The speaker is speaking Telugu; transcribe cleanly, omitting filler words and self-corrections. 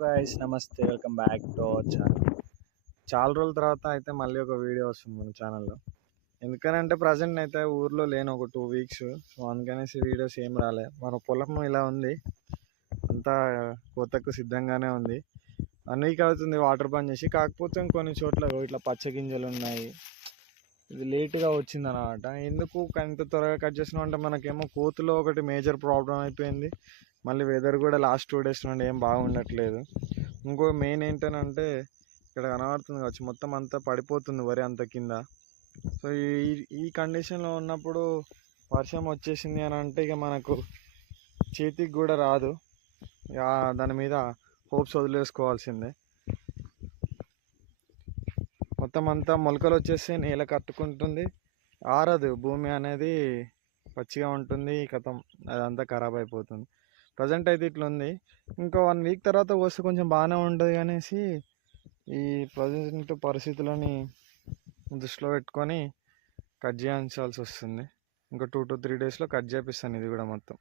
గైస్ నమస్తే, welcome back to our channel. చాలా రోజుల తర్వాత అయితే మళ్ళీ ఒక వీడియో వస్తుంది మన ఛానల్లో. ఎందుకనంటే ప్రజెంట్ అయితే ఊర్లో లేను ఒక 2 వీక్స్. సో అందుకనేసి వీడియోస్ ఏం రాలే. మన పొలం ఇలా ఉంది, అంతా కోతకు సిద్ధంగానే ఉంది. 1 వీక్ అవుతుంది వాటర్ బంద్ చేసి. కాకపోతే కొన్ని చోట్ల ఇట్లా పచ్చ గింజలు ఉన్నాయి, ఇది లేట్గా వచ్చింది అనమాట. ఎందుకు ఇంత త్వరగా కట్ చేసినాం అంటే మనకేమో కోతులో ఒకటి మేజర్ ప్రాబ్లం అయిపోయింది. మళ్ళీ వెదర్ కూడా లాస్ట్ 2 డేస్ నుండి ఏం బాగుండట్లేదు. ఇంకో మెయిన్ ఏంటనంటే ఇక్కడ కనబడుతుంది కావచ్చు, మొత్తం అంతా పడిపోతుంది వరి అంత కింద. సో ఈ ఈ కండిషన్లో ఉన్నప్పుడు వర్షం వచ్చేసింది అని అంటే ఇక మనకు చేతికి కూడా రాదు. ఇక దాని మీద హోప్స్ వదిలేసుకోవాల్సిందే. మొత్తం అంతా మొలకలు వచ్చేసి నేల కట్టుకుంటుంది, ఆరదు భూమి అనేది, పచ్చిగా ఉంటుంది. కథం అదంతా ఖరాబ్ అయిపోతుంది. ప్రజెంట్ అయితే ఇట్లా ఉంది. ఇంకా 1 వీక్ తర్వాత వస్తే కొంచెం బాగానే ఉంటుంది అనేసి ఈ ప్రజెంట్ పరిస్థితులని దృష్టిలో పెట్టుకొని కట్ చేయించాల్సి వస్తుంది. ఇంకా 2 to 3 డేస్లో కట్ చేపిస్తాను ఇది కూడా మొత్తం.